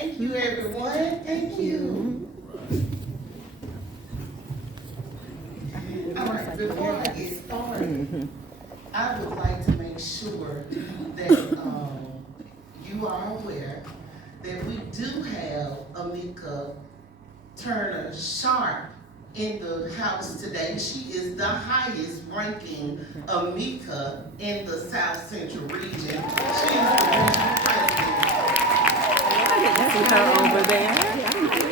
Thank you, everyone. Thank you. All right, before I get started, I would like to make sure that you are aware that we do have Amika Turner Sharp in the house today. She is the highest ranking Amika in the South Central region. She is the region president. See her over there.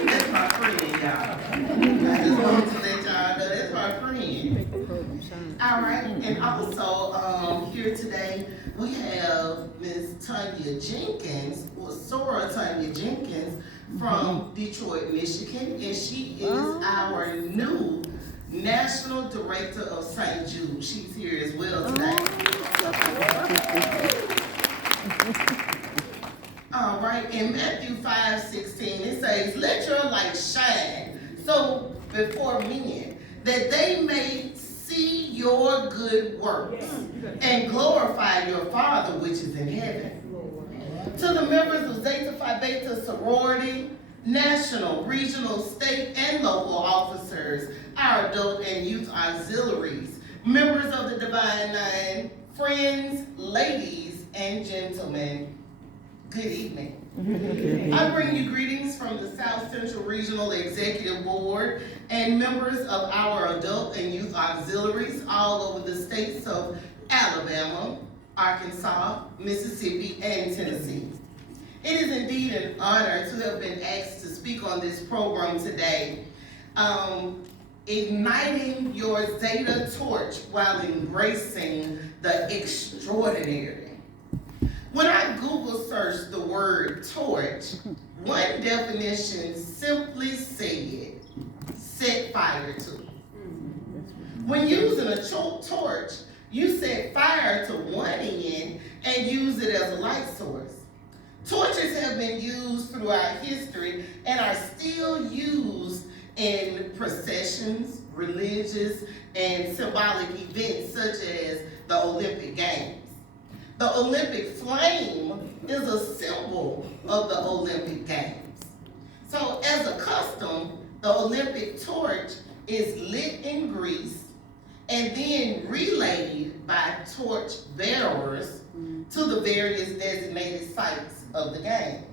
That's my friend, y'all. I just wanted to let y'all know that's my friend. All right, and also here today we have Miss Tanya Jenkins, or Sora Tanya Jenkins, from Detroit, Michigan, and she is our new National Director of St. Jude. She's here as well today. All right, in Matthew 5:16, it says, "Let your light shine so before men, that they may see your good works and glorify your Father which is in heaven." To the members of Zeta Phi Beta Sorority, national, regional, state, and local officers, our adult and youth auxiliaries, members of the Divine Nine, friends, ladies, and gentlemen, good evening. I bring you greetings from the South Central Regional Executive Board and members of our adult and youth auxiliaries all over the states of Alabama, Arkansas, Mississippi, and Tennessee. It is indeed an honor to have been asked to speak on this program today, igniting your Zeta torch while embracing the extraordinary. When I Google searched the word torch, one definition simply said, set fire to. When using a torch, you set fire to one end and use it as a light source. Torches have been used throughout history and are still used in processions, religious, and symbolic events such as the Olympic Games. The Olympic flame is a symbol of the Olympic Games. So as a custom, the Olympic torch is lit in grease and then relayed by torch bearers to the various designated sites of the games.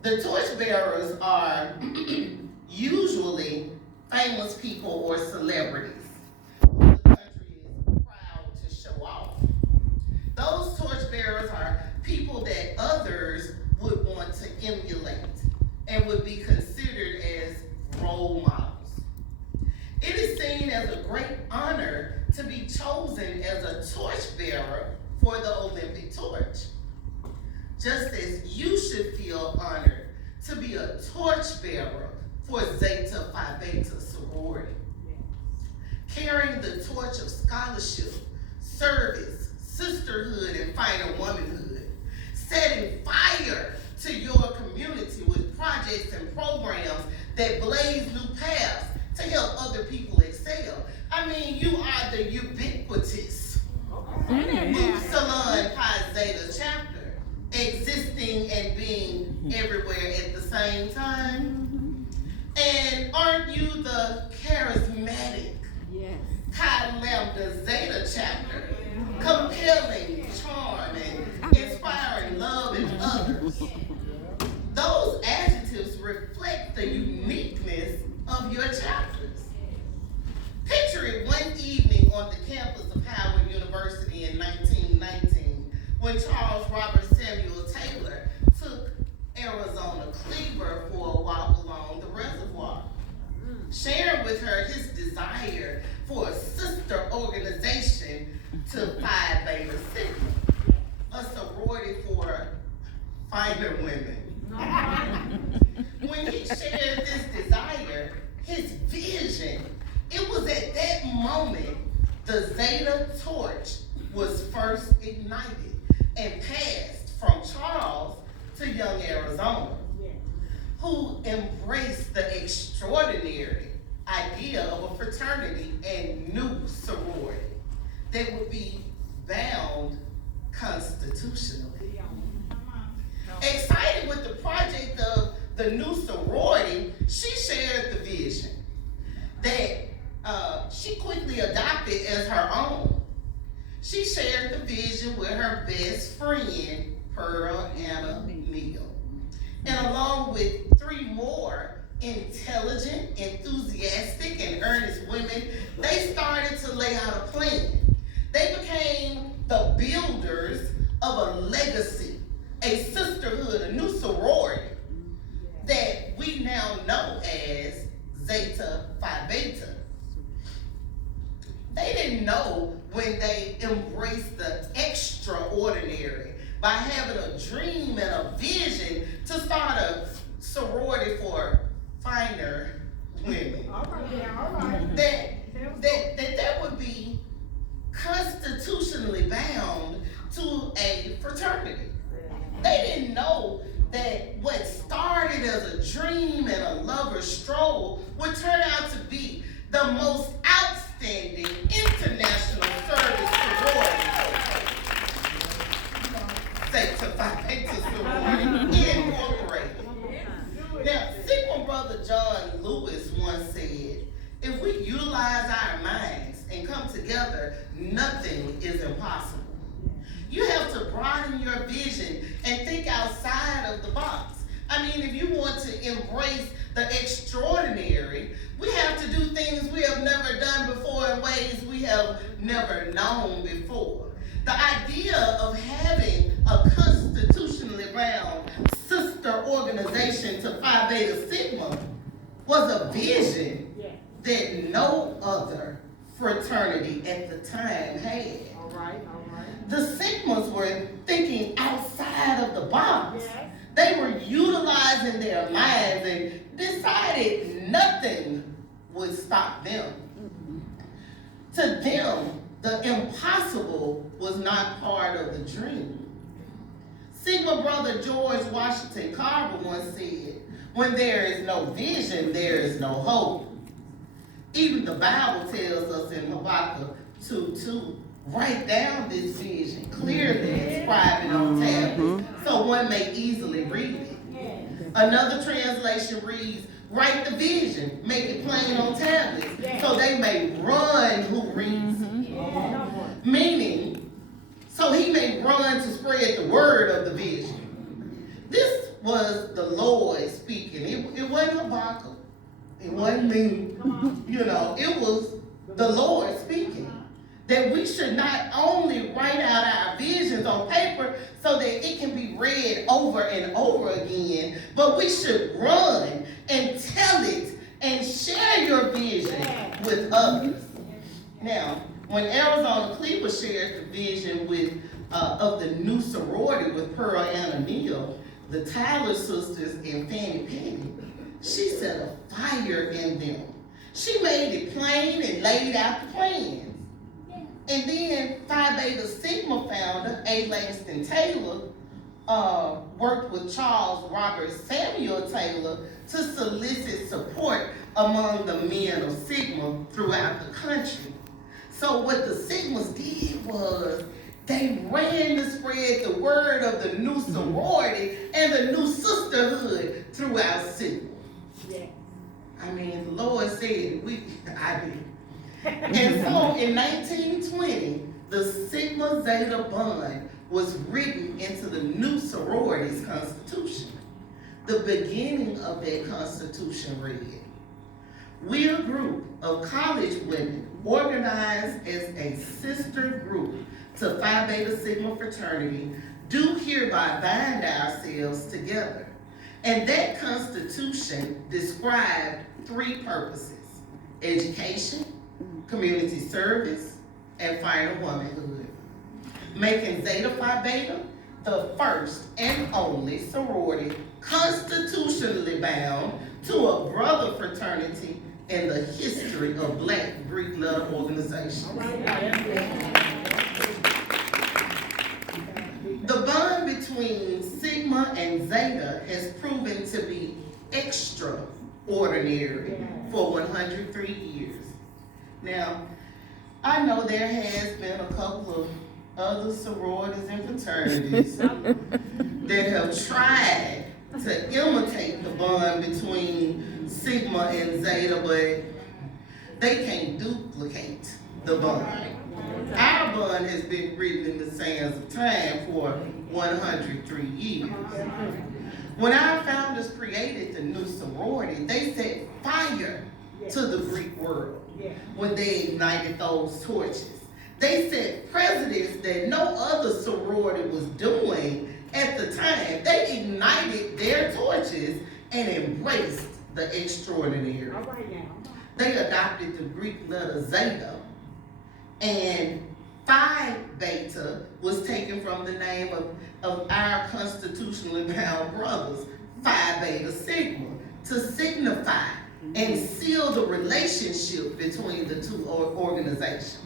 The torch bearers are usually famous people or celebrities who the country is proud to show off. Those torch bearers are people that others would want to emulate and would be considered as role models. It is seen as a great honor to be chosen as a torch bearer for the Olympic torch. Just as you should feel honored to be a torch bearer for Zeta Phi Beta Sorority. Carrying the torch of scholarship, service, sisterhood, and final womanhood. Setting fire to your community with projects and programs that blaze new paths to help other people excel. I mean, you are the ubiquitous Upsilon Pi Zeta chapter, existing and being everywhere at the same time. And aren't you the charismatic Chi Lambda Zeta chapter, compelling, charm, and inspiring love in others? Those adjectives reflect the uniqueness of your chapters. Picture it one evening on the campus of Howard University in 1919 when Charles Robert Samuel Taylor took Arizona Cleaver for a walk along the reservoir, sharing with her his desire for a sister organization to Phi Beta Sigma, a sorority for finer women. When he shared this desire, his vision, it was at that moment the Zeta torch was first ignited and passed from Charles to young Arizona, who embraced the extraordinary idea of a fraternity and new sorority that would be bound constitutionally. Excited with the project of the new sorority, she shared the vision that she quickly adopted as her own. She shared the vision with her best friend, Pearl Anna Neal. And along with 3 more intelligent, enthusiastic, and earnest women, they started to lay out a plan. They became the builders of a legacy, a sisterhood, a new sorority that we now know as Zeta Phi Beta. They didn't know when they embraced the extraordinary by having a dream and a vision to start a sorority for finer women. All right, yeah, all right. That would be constitutionally bound to a fraternity. They didn't know that what started as a dream and a lover's stroll would turn out to be the most outstanding international service sorority. Zeta Phi Beta Sorority Incorporated. Now, Sigma brother John Lewis once said, if we utilize our minds and come together, nothing is impossible. You have to broaden your vision and think outside of the box. I mean, if you want to embrace the extraordinary, we have to do things we have never done before in ways we have never known before. The idea of having a constitutionally bound sister organization to Phi Beta Sigma was a vision that no other fraternity at the time had. All right. The Sigmas were thinking outside of the box. They were utilizing their minds and decided nothing would stop them. To them, the impossible was not part of the dream. Sigma brother George Washington Carver once said, when there is no vision, there is no hope. Even the Bible tells us in Habakkuk 2:2, write down this vision, clearly inscribe it on tablets, so one may easily read it. Another translation reads, write the vision, make it plain on tablets, so they may run who reads it. Meaning, so he may run to spread the word of the vision. This was the Lord speaking. It wasn't Habakkuk. It wasn't me. It was the Lord speaking. That we should not only write out our visions on paper so that it can be read over and over again, but we should run and tell it and share your vision with others. Now, when Arizona Cleaver shared the vision of the new sorority with Pearl Anna Neal, the Tyler sisters, and Fannie Petty, she set a fire in them. She made it plain and laid out the plans. And then Phi Beta Sigma founder A. Langston Taylor worked with Charles Robert Samuel Taylor to solicit support among the men of Sigma throughout the country. So what the Sigmas did was they ran to spread the word of the new sorority and the new sisterhood throughout Sigma. I mean, the Lord said, I did. And so in 1920, the Sigma Zeta bond was written into the new sorority's constitution. The beginning of that constitution read, we, a group of college women organized as a sister group to Phi Beta Sigma fraternity, do hereby bind ourselves together. And that constitution described 3 purposes: education, community service, and final womanhood, making Zeta Phi Beta the first and only sorority constitutionally bound to a brother fraternity in the history of Black Greek letter organizations. The bond between Sigma and Zeta has proven to be extraordinary for 103 years. Now, I know there has been a couple of other sororities and fraternities that have tried to imitate the bond between Sigma and Zeta, but they can't duplicate the bond. Our bond has been written in the sands of time for 103 years. When our founders created the new sorority, they set fire to the Greek world when they ignited those torches. They set precedents that no other sorority was doing at the time. They ignited their torches and embraced the extraordinary. They adopted the Greek letter Zeta, and Phi Beta was taken from the name of our constitutionally bound brothers, Phi Beta Sigma, to signify and seal the relationship between the two organizations.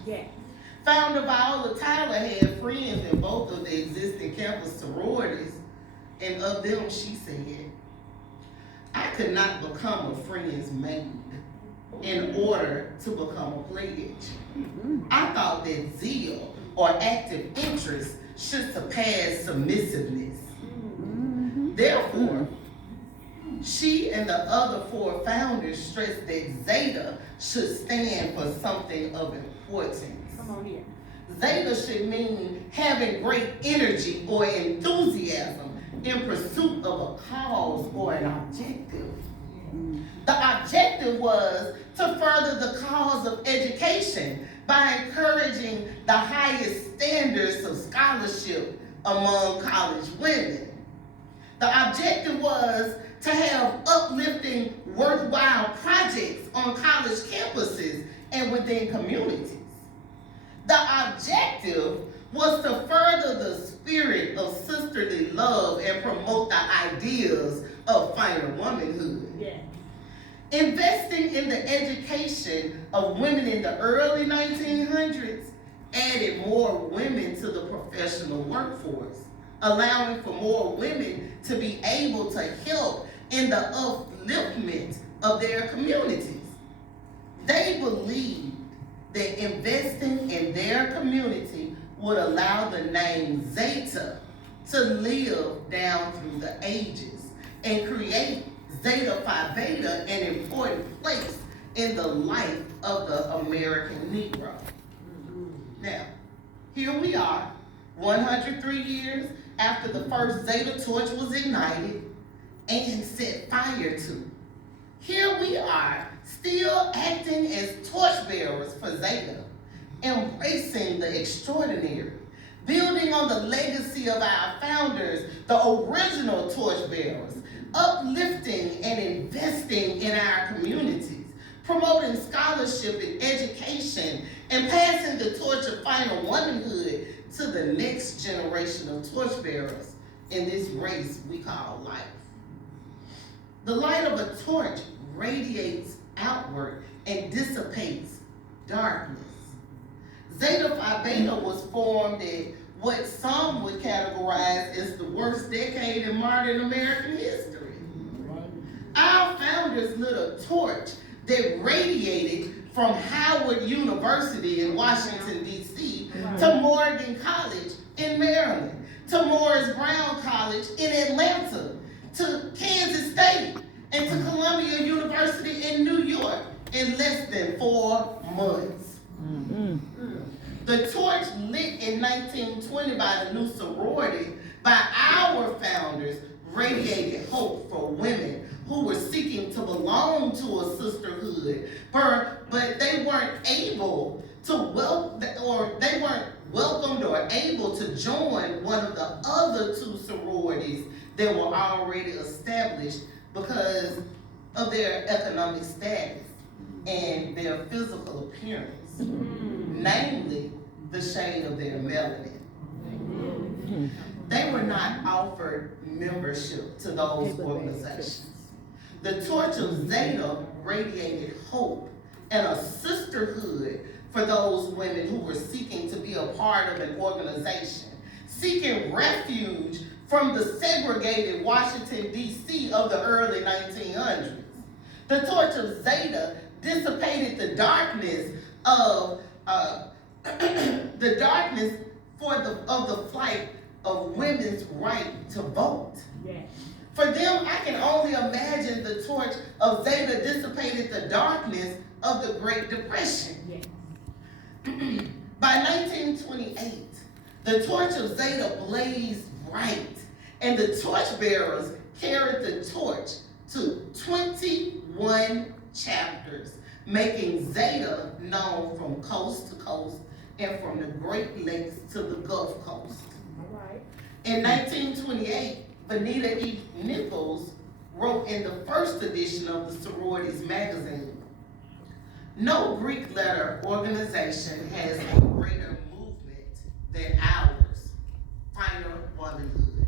Founder Viola Tyler had friends in both of the existing campus sororities, and of them she said, "I could not become a friend's maid in order to become a pledge. I thought that zeal or active interest should surpass submissiveness. Therefore, she and the other four founders stressed that Zeta should stand for something of importance. Zeta should mean having great energy or enthusiasm in pursuit of a cause or an objective. The objective was to further the cause of education by encouraging the highest standards of scholarship among college women. The objective was to have uplifting, worthwhile projects on college campuses and within communities. The objective was to further the spirit of sisterly love and promote the ideas of finer womanhood. Investing in the education of women in the early 1900s added more women to the professional workforce, allowing for more women to be able to help in the upliftment of their communities. They believed that investing in their community would allow the name Zeta to live down through the ages and create Zeta Phi Beta an important place in the life of the American Negro. Now, here we are, 103 years after the first Zeta torch was ignited and set fire to. Here we are, still acting as torchbearers for Zeta, embracing the extraordinary, building on the legacy of our founders, the original torchbearers, uplifting and investing in our communities, promoting scholarship and education, and passing the torch of final womanhood to the next generation of torchbearers in this race we call life. The light of a torch radiates outward and dissipates darkness. Zeta Phi Beta was formed in what some would categorize as the worst decade in modern American history. Our founders lit a torch that radiated from Howard University in Washington, D.C., to Morgan College in Maryland, to Morris Brown College in Atlanta, to Kansas State, and to Columbia University in New York in less than 4 months. The torch lit in 1920 by the new sorority by our founders radiated hope for women who were seeking to belong to a sisterhood, but they weren't able to they weren't welcomed or able to join one of the other two sororities that were already established because of their economic status and their physical appearance, namely the shade of their melanin. They were not offered membership to those organizations. The torch of Zeta radiated hope and a sisterhood for those women who were seeking to be a part of an organization, seeking refuge from the segregated Washington, D.C. of the early 1900s. The torch of Zeta dissipated the darkness of of the flight of women's right to vote. For them, I can only imagine the torch of Zeta dissipated the darkness of the Great Depression. By 1928, the torch of Zeta blazed bright, and the torchbearers carried the torch to 21 chapters, making Zeta known from coast to coast and from the Great Lakes to the Gulf Coast. In 1928, Vanita E. Nichols wrote in the first edition of the Sororities magazine, "No Greek letter organization has a greater movement than ours, finer womanhood.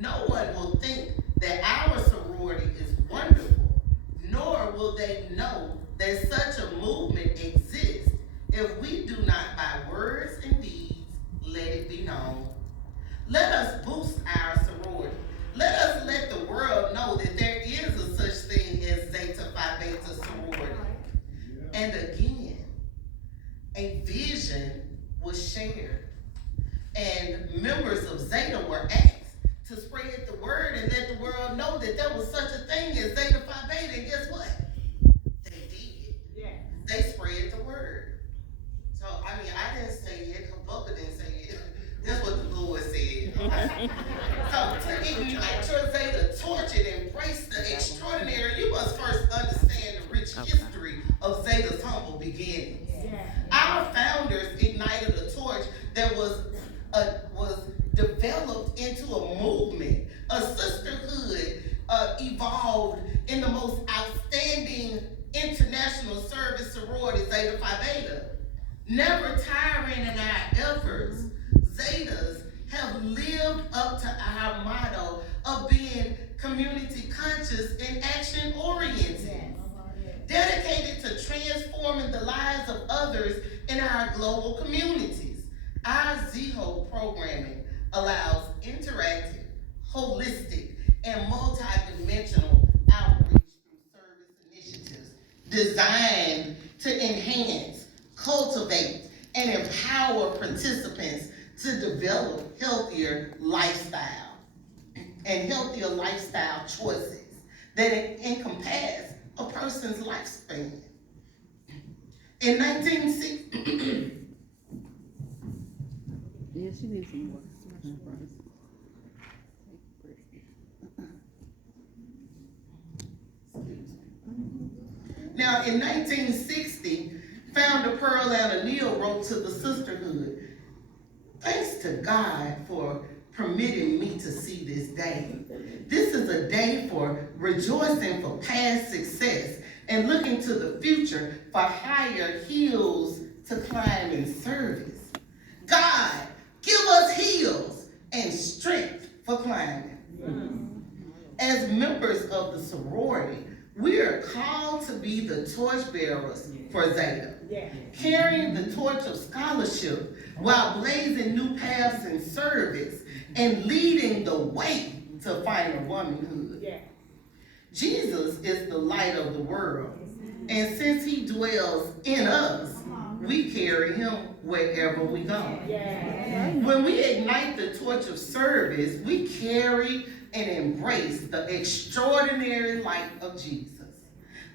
No one will think that our sorority is wonderful, nor will they know that such a movement exists if we do not by words and deeds let it be known. Let us boost our sorority. Let us let the world know that there is a such thing as Zeta Phi Beta sorority." And again, a vision was shared, and members of Zeta were asked to spread the word and let the world know that there was such a thing as Zeta Phi Beta, and guess what? They did. Yeah. They spread the word. So, I mean, I didn't say it, Habakkuk didn't say it. That's what the Lord said. So, to ignite your Zeta torch and embrace the extraordinary, you must first understand the rich history of Zeta's humble beginnings. Yeah. Our founders ignited a torch that was developed into a movement, a sisterhood, evolved in the most outstanding international service sorority, Zeta Phi Beta. Never tiring in our efforts, Zetas have lived up to our motto of being community conscious and action oriented, dedicated to transforming the lives of others in our global communities. Our ZHO programming allows interactive, holistic, and multidimensional outreach through service initiatives designed to enhance, cultivate, and empower participants to develop healthier lifestyle and healthier lifestyle choices that encompass a person's lifespan. In 1960, yeah, she needs some more. Now, in 1960, founder Pearl Ann O'Neill wrote to the sisterhood, "Thanks to God for permitting me to see this day. This is a day for rejoicing for past success and looking to the future for higher hills to climb in service. God, give us heels and strength for climbing." As members of the sorority, we are called to be the torchbearers for Zeta, carrying the torch of scholarship while blazing new paths in service and leading the way to finer womanhood. Jesus is the light of the world, and since he dwells in us, we carry him wherever we go. When we ignite the torch of service, we carry and embrace the extraordinary light of Jesus.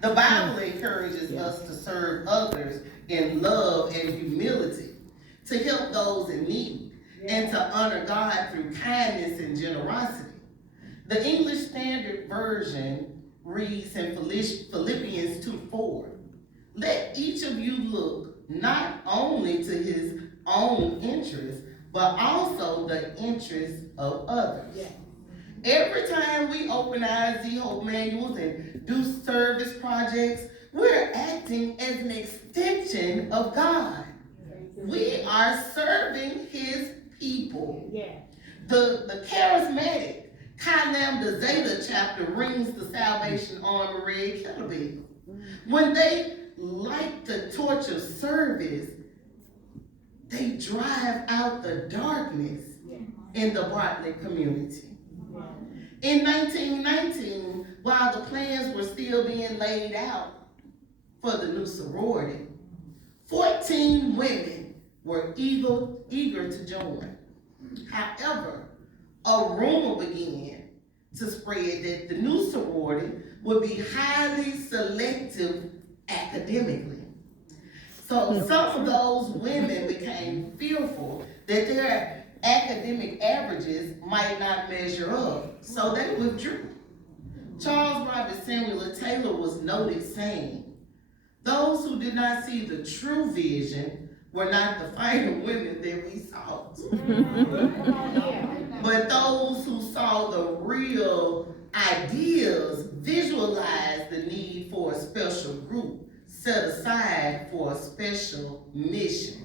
The Bible encourages us to serve others in love and humility, to help those in need, and to honor God through kindness and generosity. The English Standard Version reads in Philippians 2:4, "Let each of you look not only to his own interests, but also the interests of others." Every time we open our ZHO manuals and do service projects, we're acting as an extension of God. We are serving his people. The charismatic Chi Lambda Zeta chapter rings the Salvation Army red kettlebell. When they light the torch of service, they drive out the darkness in the Bartlett community. In 1919, while the plans were still being laid out for the new sorority, 14 women were eager to join. However, a rumor began to spread that the new sorority would be highly selective academically. So some of those women became fearful that their academic averages might not measure up, so they withdrew. Charles Robert Samuel Taylor was noted saying, "Those who did not see the true vision were not the final women that we sought, but those who saw the real ideas visualized the need for a special group set aside for a special mission."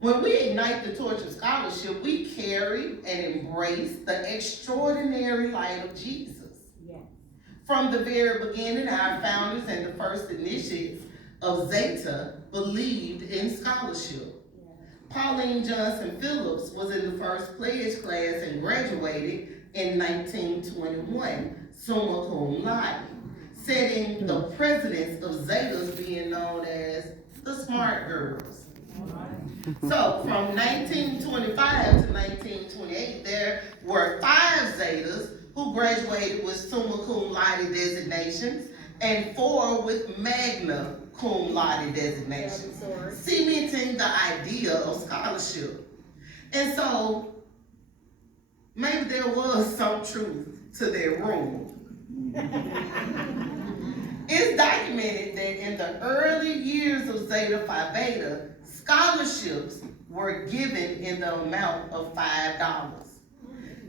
When we ignite the torch of scholarship, we carry and embrace the extraordinary light of Jesus. From the very beginning, our founders and the first initiates of Zeta believed in scholarship. Pauline Johnson Phillips was in the first pledge class and graduated in 1921, summa cum laude, setting the precedence of Zetas being known as the smart girls. So from 1925 to 1928, there were 5 Zetas who graduated with summa cum laude designations and 4 with magna cum laude designations, cementing the idea of scholarship. And so maybe there was some truth to their rumor. It's documented that in the early years of Zeta Phi Beta, scholarships were given in the amount of $5.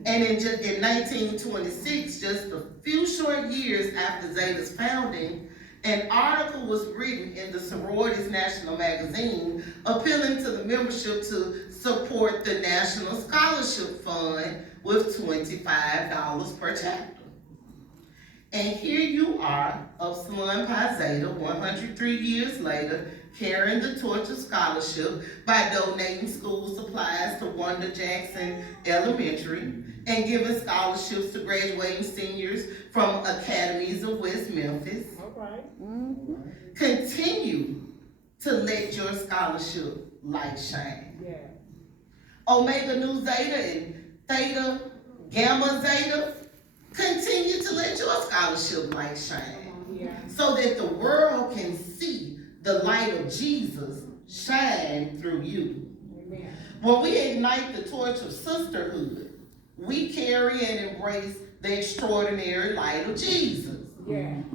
And in 1926, just a few short years after Zeta's founding, an article was written in the Sorority's National Magazine appealing to the membership to support the National Scholarship Fund with $25 per chapter. And here you are, Upsilon Pi Zeta, 103 years later, carrying the torch of scholarship by donating school supplies to Wanda Jackson Elementary and giving scholarships to graduating seniors from academies of West Memphis. Continue to let your scholarship light shine. Omega Nu Zeta and Theta Gamma Zeta, continue to let your scholarship light shine so that the world can see the light of Jesus shine through you. When we ignite the torch of sisterhood, we carry and embrace the extraordinary light of Jesus.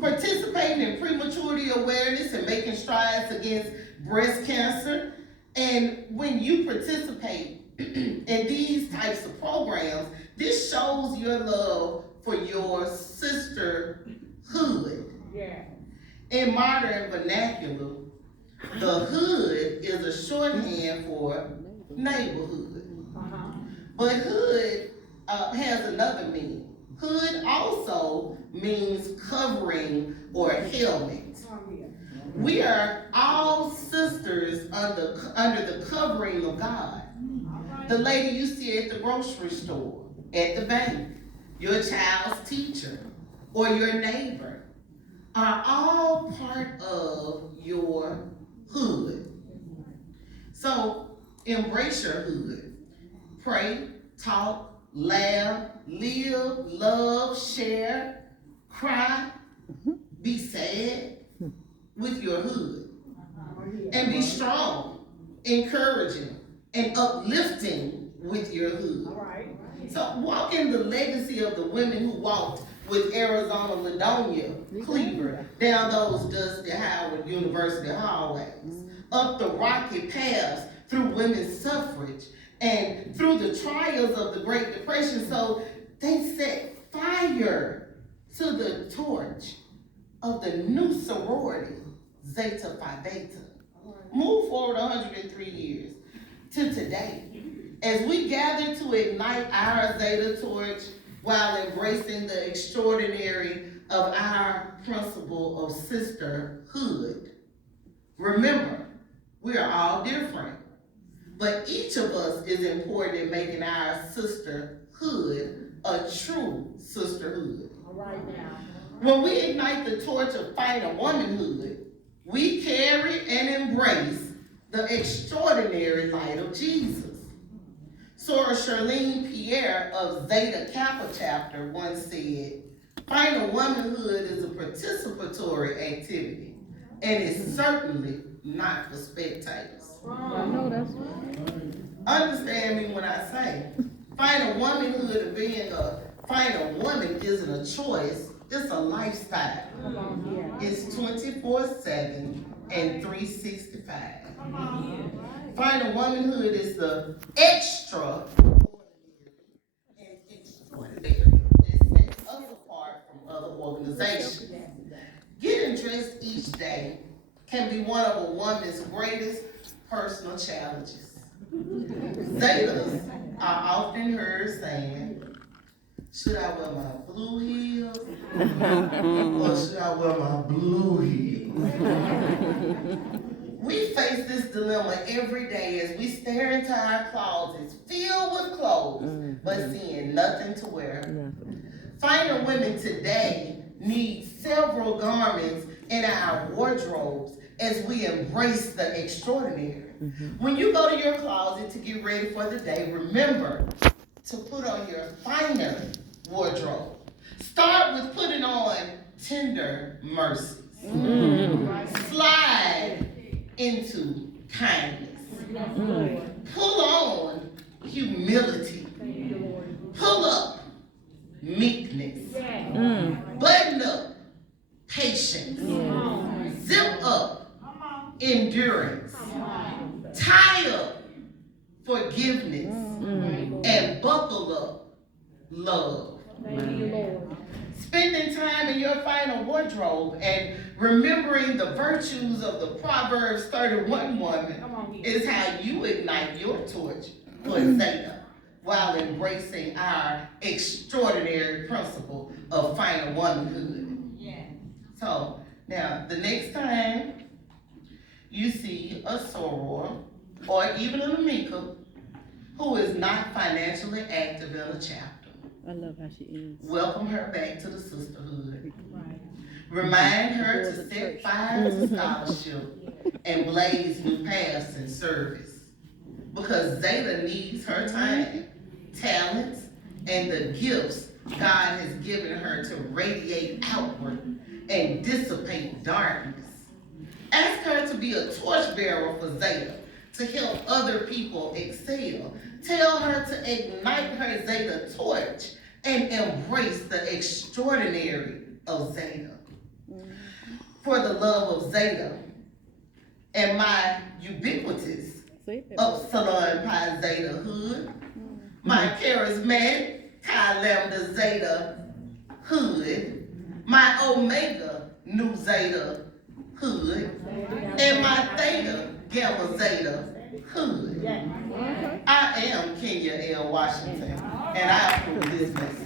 Participating in prematurity awareness and making strides against breast cancer. And when you participate in these types of programs, this shows your love for your sisterhood. In modern vernacular, the hood is a shorthand for neighborhood. But hood has another meaning. Hood also means covering or helmet. We are all sisters under the covering of God. The lady you see at the grocery store, at the bank, your child's teacher, or your neighbor are all part of your hood. So embrace your hood. Pray, talk, laugh, live, love, share, cry, be sad with your hood. And be strong, encouraging, and uplifting with your hood. So walk in the legacy of the women who walked with Arizona Ladonia Cleaver down those dusty Howard University hallways, up the rocky paths through women's suffrage, and through the trials of the Great Depression. So they set fire to the torch of the new sorority, Zeta Phi Beta. Move forward 103 years to today, as we gather to ignite our Zeta torch while embracing the extraordinary of our principle of sisterhood. Remember, we are all different, but each of us is important in making our sisterhood a true sisterhood. When we ignite the torch of final womanhood, we carry and embrace the extraordinary light of Jesus. Soror Charlene Pierre of Zeta Kappa chapter once said, final womanhood is a participatory activity, and it's certainly not for spectators. I know that's right. Understand me when I say, final womanhood and being a final woman isn't a choice, it's a lifestyle. It's 24/7 and 365. Final womanhood is the extraordinary that sets us apart from other organizations. Getting dressed each day can be one of a woman's greatest personal challenges. Zetas are often heard saying, should I wear my blue heels or should I wear my blue heels? We face this dilemma every day as we stare into our closets filled with clothes, but seeing nothing to wear. Final women today need several garments in our wardrobes as we embrace the extraordinary. When you go to your closet to get ready for the day, remember to put on your finer wardrobe. Start with putting on tender mercies. Slide into kindness. Pull on humility. Pull up meekness. Button up patience. Zip up endurance. Tie up forgiveness. And buckle up love. Spending time in your final wardrobe and remembering the virtues of the Proverbs 31 woman is how you ignite your torch for Zeta while embracing our extraordinary principle of final womanhood. So now the next time you see a soror or even an amica who is not financially active in a chapter, I love how she is. welcome her back to the sisterhood. Remind her to set fire to scholarship and blaze new paths in service. Because Zeta needs her time, talents, and the gifts God has given her to radiate outward and dissipate darkness. Ask her to be a torchbearer for Zeta, to help other people excel. Tell her to ignite her Zeta torch and embrace the extraordinary of Zeta. For the love of Zeta and my ubiquitous Upsilon Pi Zeta hood, my charismatic Chi Lambda Zeta hood, my Omega Nu Zeta hood, and my Theta Gamma Zeta hood. I am Kenya L. Washington, and I approve this message.